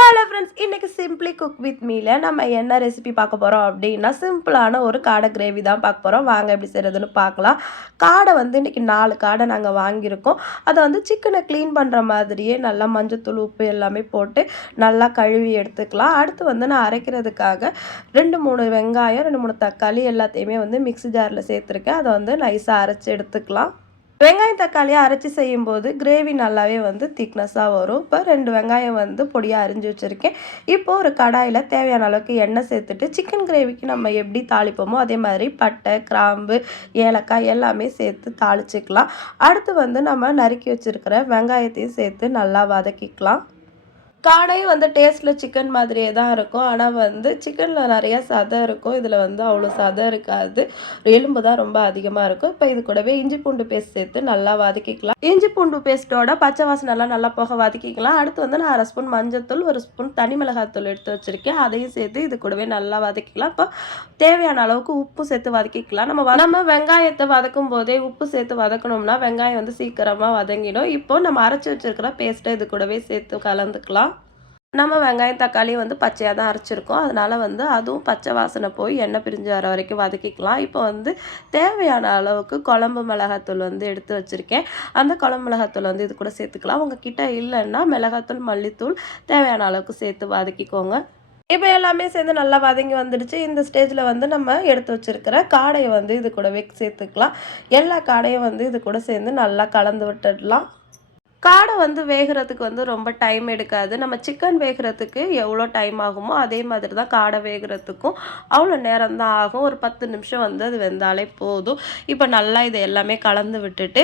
Hello friends, இன்றைக்கி simply cook with மீல நம்ம என்ன ரெசிபி பார்க்க போகிறோம் அப்படின்னா, சிம்பிளான ஒரு காடை கிரேவி தான் பார்க்க போகிறோம். வாங்க எப்படி செய்கிறதுன்னு பார்க்கலாம். காடை வந்து இன்றைக்கி 4 காடை நாங்கள் வாங்கியிருக்கோம். அதை வந்து சிக்கனை க்ளீன் பண்ணுற மாதிரியே நல்லா மஞ்சத்தூள், உப்பு எல்லாமே போட்டு நல்லா கழுவி எடுத்துக்கலாம். அடுத்து வந்து நான் அரைக்கிறதுக்காக 2, 3 வெங்காயம், 2, 3 தக்காளி எல்லாத்தையுமே வந்து மிக்ஸி ஜாரில் சேர்த்துருக்கேன். அதை வந்து நைஸாக அரைச்சி எடுத்துக்கலாம். வெங்காயம் தக்காளியை அரைச்சி செய்யும்போது கிரேவி நல்லாவே வந்து திக்னஸாக வரும். இப்போ 2 வெங்காயம் வந்து பொடியாக அரிஞ்சு வச்சுருக்கேன். இப்போது ஒரு கடாயில் தேவையான அளவுக்கு எண்ணெய் சேர்த்துட்டு சிக்கன் கிரேவிக்கு நம்ம எப்படி தாளிப்போமோ அதே மாதிரி பட்டை, கிராம்பு, ஏலக்காய் எல்லாமே சேர்த்து தாளிச்சிக்கலாம். அடுத்து வந்து நம்ம நறுக்கி வச்சுருக்கிற வெங்காயத்தையும் சேர்த்து நல்லா வதக்கிக்கலாம். காடையும் வந்து டேஸ்ட்டில் சிக்கன் மாதிரியே தான் இருக்கும். ஆனால் வந்து சிக்கனில் நிறையா சதை இருக்கும். இதில் வந்து அவ்வளோ சதை இருக்காது. எலும்பு தான் ரொம்ப அதிகமாக இருக்கும். இப்போ இது கூடவே இஞ்சி பூண்டு பேஸ்ட் சேர்த்து நல்லா வதக்கிக்கலாம். இஞ்சி பூண்டு பேஸ்ட்டோட பச்சை வாசனைலாம் நல்லா போக வதக்கிக்கலாம். அடுத்து வந்து நான் 1 ஸ்பூன் மஞ்சத்தூள், 1 ஸ்பூன் தனி மிளகாத்தூள் எடுத்து வச்சுருக்கேன். அதையும் சேர்த்து இது கூடவே நல்லா வதக்கிக்கலாம். இப்போ தேவையான அளவுக்கு உப்பு சேர்த்து வதக்கிக்கலாம். நம்ம வெங்காயத்தை வதக்கும் போதே உப்பு சேர்த்து வதக்கணும்னா வெங்காயம் வந்து சீக்கிரமாக வதங்கிடும். இப்போது நம்ம அரைச்சி வச்சுருக்கிற பேஸ்ட்டை இது கூடவே சேர்த்து கலந்துக்கலாம். நம்ம வெங்காயம் தக்காளி வந்து பச்சையாக தான் அரைச்சிருக்கோம். அதனால் வந்து அதுவும் பச்சை வாசனை போய் எண்ணெய் பிரிஞ்சு வர வரைக்கும் வதக்கிக்கலாம். இப்போ வந்து தேவையான அளவுக்கு குழம்பு மிளகாத்தூள் வந்து எடுத்து வச்சுருக்கேன். அந்த குழம்பு மிளகாத்தூள் வந்து இது கூட சேர்த்துக்கலாம். உங்ககிட்ட இல்லைன்னா மிளகாத்தூள், மல்லித்தூள் தேவையான அளவுக்கு சேர்த்து வதக்கிக்கோங்க. இப்போ எல்லாமே சேர்ந்து நல்லா வதங்கி வந்துடுச்சு. இந்த ஸ்டேஜில் வந்து நம்ம எடுத்து வச்சுருக்கிற காடையை வந்து இது கூடவே சேர்த்துக்கலாம். எல்லா காடையும் வந்து இது கூட சேர்ந்து நல்லா கலந்து விட்டுடலாம். காடை வந்து வேகிறதுக்கு வந்து ரொம்ப டைம் எடுக்காது. நம்ம சிக்கன் வேகிறதுக்கு எவ்வளோ டைம் ஆகுமோ அதே மாதிரி தான் காடை வேகிறதுக்கும் அவ்வளோ நேரம் தான் ஆகும். ஒரு 10 நிமிஷம் வந்து அது வெந்தாலே போதும். இப்போ நல்லா இதை எல்லாமே கலந்து விட்டுட்டு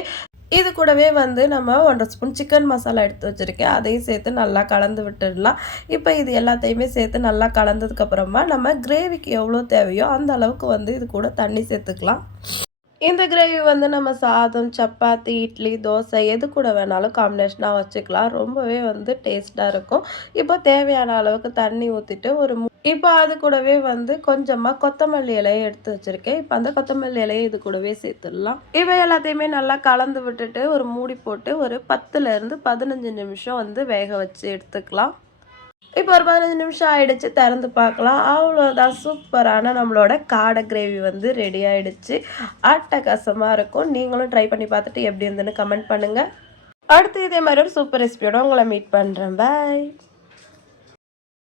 இது கூடவே வந்து நம்ம 1 ஸ்பூன் சிக்கன் மசாலா எடுத்து வச்சுருக்கேன். அதையும் சேர்த்து நல்லா கலந்து விட்டுடலாம். இப்போ இது எல்லாத்தையுமே சேர்த்து நல்லா கலந்ததுக்கப்புறமா நம்ம கிரேவிக்கு எவ்வளோ தேவையோ அந்த அளவுக்கு வந்து இது கூட தண்ணி சேர்த்துக்கலாம். இந்த கிரேவி வந்து நம்ம சாதம், சப்பாத்தி, இட்லி, தோசை எது கூட வேணாலும் காம்பினேஷனாக வச்சுக்கலாம். ரொம்பவே வந்து டேஸ்ட்டாக இருக்கும். இப்போ தேவையான அளவுக்கு தண்ணி ஊற்றிட்டு இப்போ அது கூடவே வந்து கொஞ்சமாக கொத்தமல்லி இலையை எடுத்து வச்சுருக்கேன். இப்போ அந்த கொத்தமல்லி இலையை இது கூடவே சேர்த்துடலாம். இவை எல்லாத்தையுமே நல்லா கலந்து விட்டுட்டு ஒரு மூடி போட்டு ஒரு 10லேருந்து 15 நிமிஷம் வந்து வேக வச்சு எடுத்துக்கலாம். இப்போ ஒரு 15 நிமிஷம் ஆயிடுச்சு. திறந்து பார்க்கலாம். அவ்வளோதான், சூப்பரான நம்மளோட காடை கிரேவி வந்து ரெடி ஆகிடுச்சு. அட்டகாசமாக இருக்கும். நீங்களும் ட்ரை பண்ணி பார்த்துட்டு எப்படி இருந்துன்னு கமெண்ட் பண்ணுங்கள். அடுத்து இதே மாதிரி ஒரு சூப்பர் ரெசிபியோட உங்களை மீட் பண்ணுறேன். பாய்.